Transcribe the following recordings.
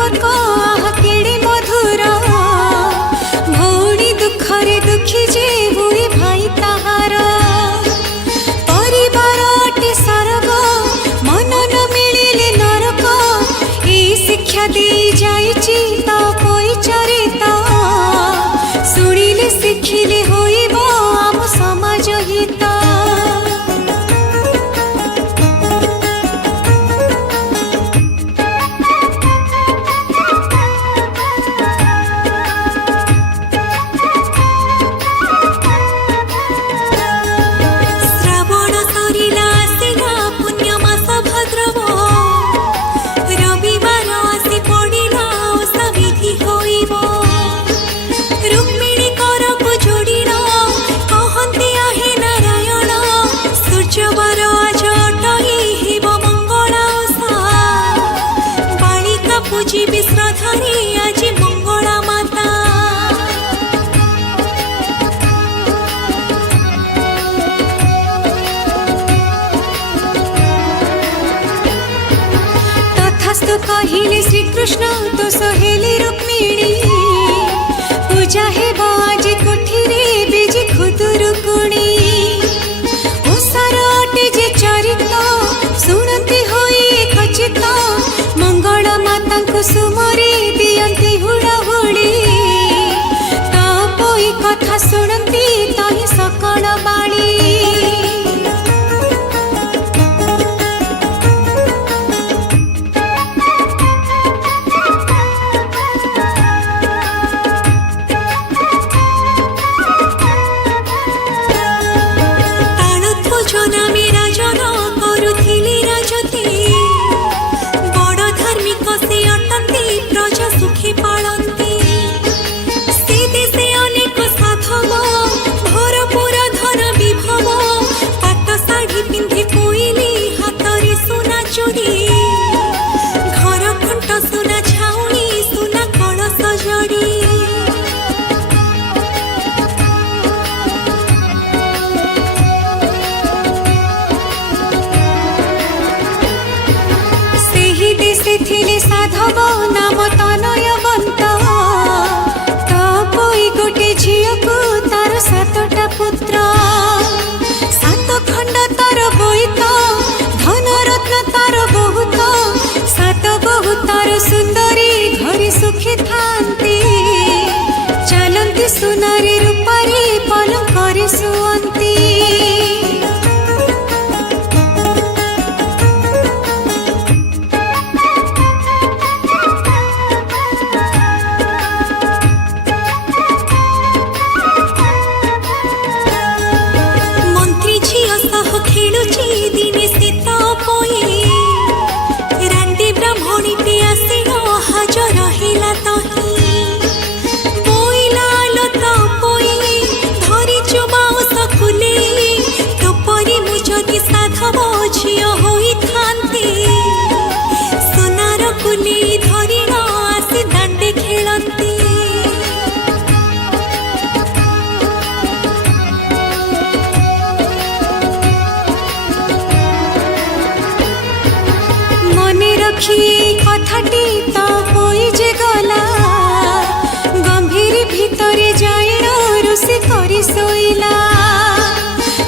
संपर्क आहा केड़े मधुर भौणी दुखरे दुखी जे हुए भाई ताहार परिवार अटे सरग मन न मिलिले नरक ए शिक्षा दे जाइछि तो कोई चरिता शुणिले शिखिले होइबो आम समाज हित। कहिले श्री कृष्ण तो सहेली रुक्मिणी पूजा हेब आज कोठीरे बेजी खुदुरुकुणी ओसार अटे जे चरित शुणती होई खचित मंगल माता को सुमरी दियंती हुड़ा हुड़ी तापोई कथा शुणती ताही सकल बाणी। साधव नाम तनयवंत तपोई गोटे झील को तार सातटा पुत्र सात खंड तार बोईत धन रत्न तार बहुत सात बहु तार सुंदरी घरे सुखी थांती चलती सुनारी रूपारी पलंकरे सुअंती। कथाटी तो कोई जे गला गंभीर भितरे जाइण ऋषि करी सोइला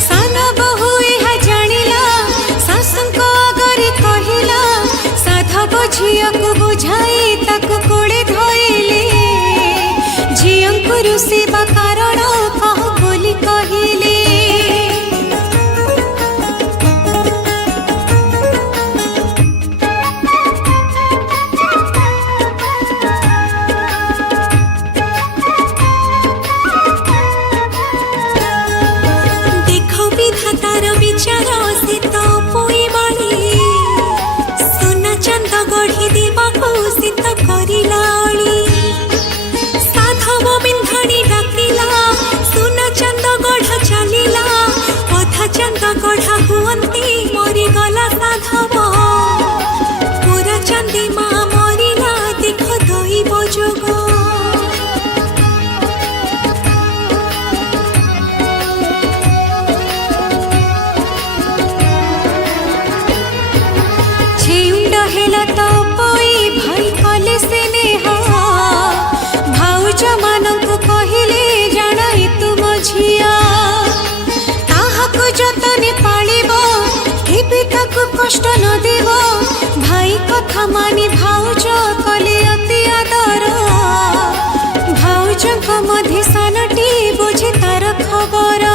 सान बहु यह जानिला सासुको आगरे कहिला साधव झिया को बुझाई ताको कोड़े धइले झिया को ऋषि बा कारण कह बोली कहिले। हेला तो कोई भाई कले से कष्ट न देव भाई कथा मानी भाउज कले अति आदर भाउजक मधे सानटी बुझे तार खबर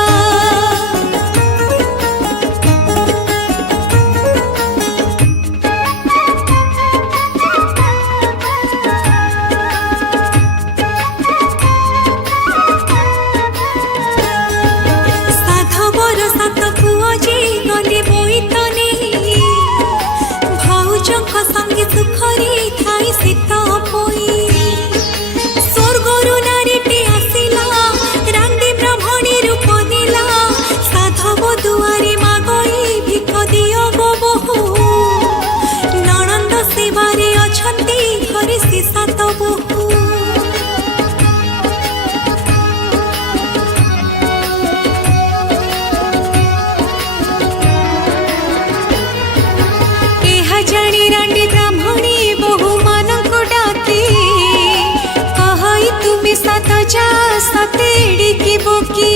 सतेड़ी की बोकी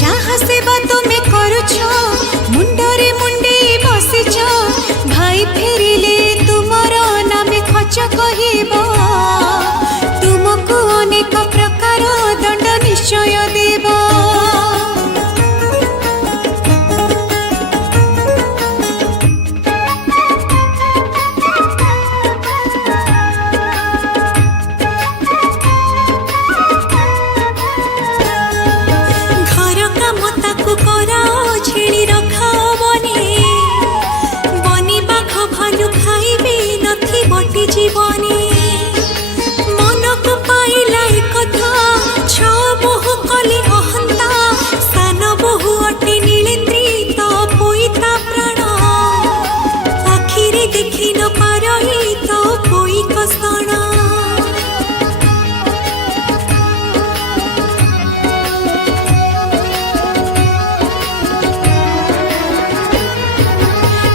जहाँ सेवा तुम्हें करुछ मुंडरे मुंडे बसिछ भाई फेरिले तुमर नामे खच कहिबो तुमको अनेक प्रकार दंड निश्चय देव जीवनी मन को पाइला कथा छ बहु कली अहंता सान बहु अटे नीलेन्द्री तो पोईता प्राण आखिरे देखी न पारही तो पोई कषण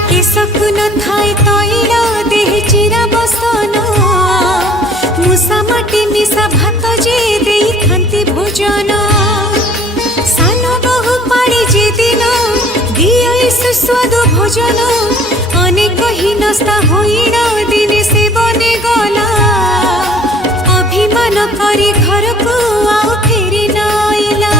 केशकु न थाए तैल देह चिरा बसन मुसा माटी मिसा भात जे देई खांती भोजन सान बहु पाड़ी जे दिन दिए सुस्वादु भोजन अनेक हीनस्ता होइण दिने से बने गला अभिमान करी घर को आओ फेरी न आइला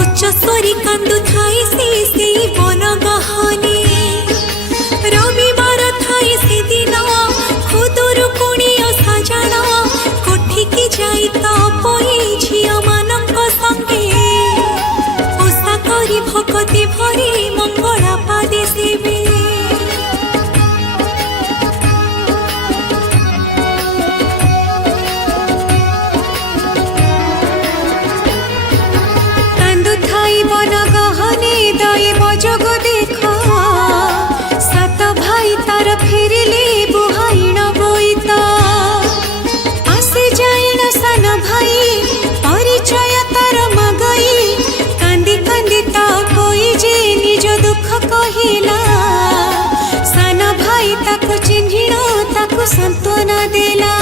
उच्चस्वरी कांदु थाई से वन गहनी रविवार थाई से दिन खुदुरु कुणी साजण कोठी की जाई तो पोई झियो मानक संगे ओसा करी भक्ति भरी मंगला पादे सेवे वन गहने दैव जग देख सात भाई तार फेरिले बुहाइण बोईत आसे जाइण सान भाई परिचय तार मगई कांदी कांदी ता कोई जे निज दुख कहिला सान भाई ताको चिन्हिण ताको सांत्वना देला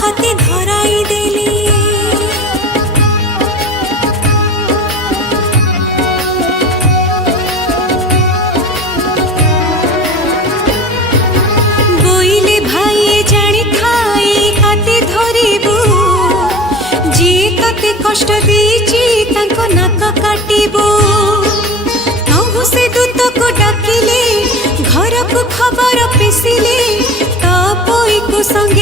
हाथे धराई देले बोइले भाई जानी थाए हाथे धरिबू जी तते कष्ट देची तांको नाक काटिबू तहु से दूत को डाकिले घर को खबर पेसिले संगे